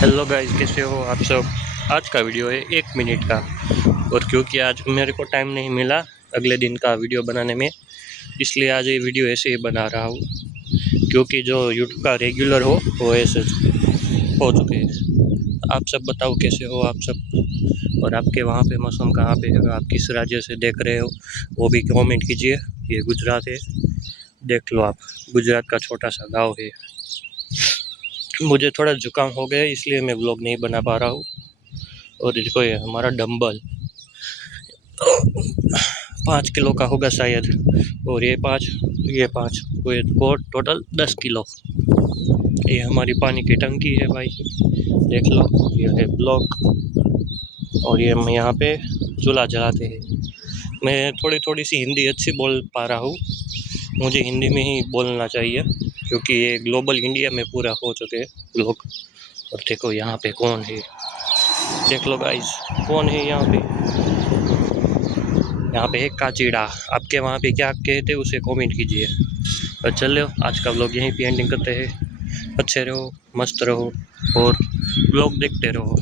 Hello guys, कैसे हो आप सब। आज का वीडियो है 1 मिनट का। और क्योंकि आज मेरे को टाइम नहीं मिला अगले दिन का वीडियो बनाने में, इसलिए आज ये वीडियो ऐसे ही बना रहा हूँ। क्योंकि जो यूट्यूब का रेगुलर हो वो ऐसे हो चुके हैं। आप सब बताओ कैसे हो आप सब, और आपके वहाँ पे मौसम कहाँ पे है, आप किस राज्य से देख रहे हो वो भी कमेंट कीजिए। ये गुजरात है, देख लो आप। गुजरात का छोटा सा गाँव है। मुझे थोड़ा जुकाम हो गया है, इसलिए मैं व्लॉग नहीं बना पा रहा हूँ। और देखो ये हमारा डंबल 5 किलो का होगा शायद। और ये पाँच वो टोटल 10 किलो। ये हमारी पानी की टंकी है भाई, देख लो। ये है ब्लॉक। और ये हम यहाँ पे चूल्हा जलाते हैं। मैं थोड़ी थोड़ी सी हिंदी अच्छी बोल पा रहा हूँ। मुझे हिंदी में ही बोलना चाहिए क्योंकि ये ग्लोबल इंडिया में पूरा हो चुके हैं लोग। और देखो यहाँ पे कौन है, देख लो गाइस, कौन है यहाँ पे। यहाँ पे है काचीड़ा। आपके वहाँ पे क्या कहते हैं उसे कमेंट कीजिए। और चलो आज का व्लॉग यहीं पे एंडिंग करते हैं। अच्छे रहो, मस्त रहो और व्लॉग देखते रहो।